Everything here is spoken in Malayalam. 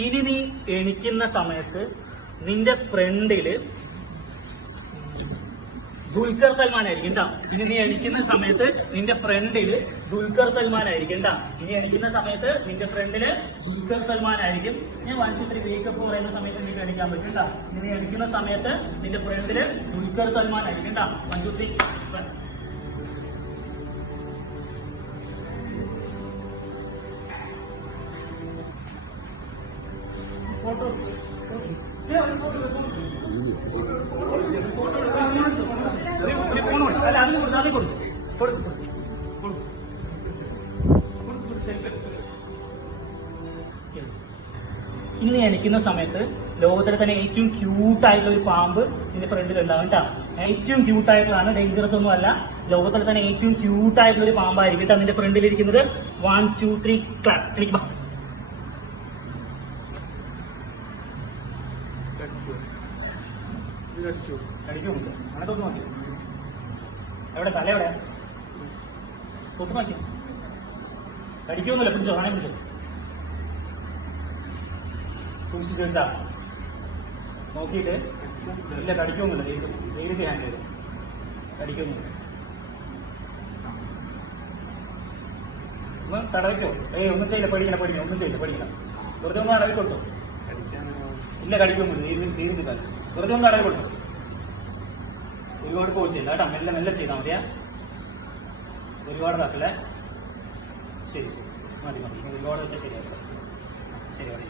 ഇനി നീ എണിക്കുന്ന സമയത്ത് നിന്റെ ഫ്രണ്ടില് ദുൽഖർ സൽമാൻ ആയിരിക്കും ട്ടാ. ഇനി നീ എണിക്കുന്ന സമയത്ത് നിന്റെ ഫ്രണ്ടില് ദുൽഖർ സൽമാൻ ആയിരിക്കും ട്ടാ. ഇനി എണിക്കുന്ന സമയത്ത് നിന്റെ ഫ്രണ്ടില് ദുൽഖർ സൽമാൻ ആയിരിക്കും. ഞാൻ 1 2 3 വേക്കപ്പ് പറയുന്ന സമയത്ത് നിനക്ക് എണിക്കാൻ പറ്റും ട്ടാ. ഇനി നീ എണിക്കുന്ന സമയത്ത് നിന്റെ ഫ്രണ്ടില് ദുൽഖർ സൽമാൻ ആയിരിക്കും ട്ടാ. 1 2 3 ഫോട്ടോ ഇനി എണിക്കുന്ന സമയത്ത് ലോകത്തിലെ തന്നെ ഏറ്റവും ക്യൂട്ടായിട്ടുള്ള ഒരു പാമ്പ് നിന്റെ ഫ്രണ്ടിൽ ഉണ്ടാവും കേട്ടാ. ഏറ്റവും ക്യൂട്ടായിട്ടുള്ളതാണ്, ഡേഞ്ചറസ് ഒന്നും അല്ല. ലോകത്തിലെ തന്നെ ഏറ്റവും ക്യൂട്ടായിട്ടുള്ള ഒരു പാമ്പായിരിക്കും കേട്ടാ നിന്റെ ഫ്രണ്ടിൽ ഇരിക്കുന്നത്. 1 2 3 ക്ലാപ്പ്. എനിക്ക് കടിക്കുന്നുണ്ട്. അങ്ങനെ തൊട്ട് നോക്കി. എവിടെ തല എവിടെ? തൊട്ട് നോക്കി. കടിക്കൊന്നുമില്ല. പിടിച്ചോ, ആണെ പിടിച്ചോ. സൂക്ഷിച്ചിട്ടാ നോക്കിയിട്ട്. ഇല്ല, കടിക്കൊന്നുമില്ല. ധൈര്യത്തിൽ ഹാൻഡ് ചെയ്തു. കടിക്കൊന്നുമില്ല. ഒന്ന് തടവയ്ക്കോ? ഒന്നും ചെയ്യില്ല. പഠിക്കണം. ഒന്നും ചെയ്യില്ല. വെറുതെ ഒന്ന് തടവി കൊടുത്തോ. ഇല്ല, കടിക്കൊന്നുമില്ല. ധൈര്യത്തിൽ വെറുതെ ഒന്ന് തടവി കൊടുത്തോ. ഒരുപാട് ഫോഴ്സ് ചെയ്യില്ല കേട്ടോ. മെല്ലെ ചെയ്താൽ മതിയാ. ഒരുപാട് താക്കല്ലേ. ശരി മതി. ഒരുപാട് വെച്ചാൽ ശരിയാക്കാം. ശരി, അവിടെ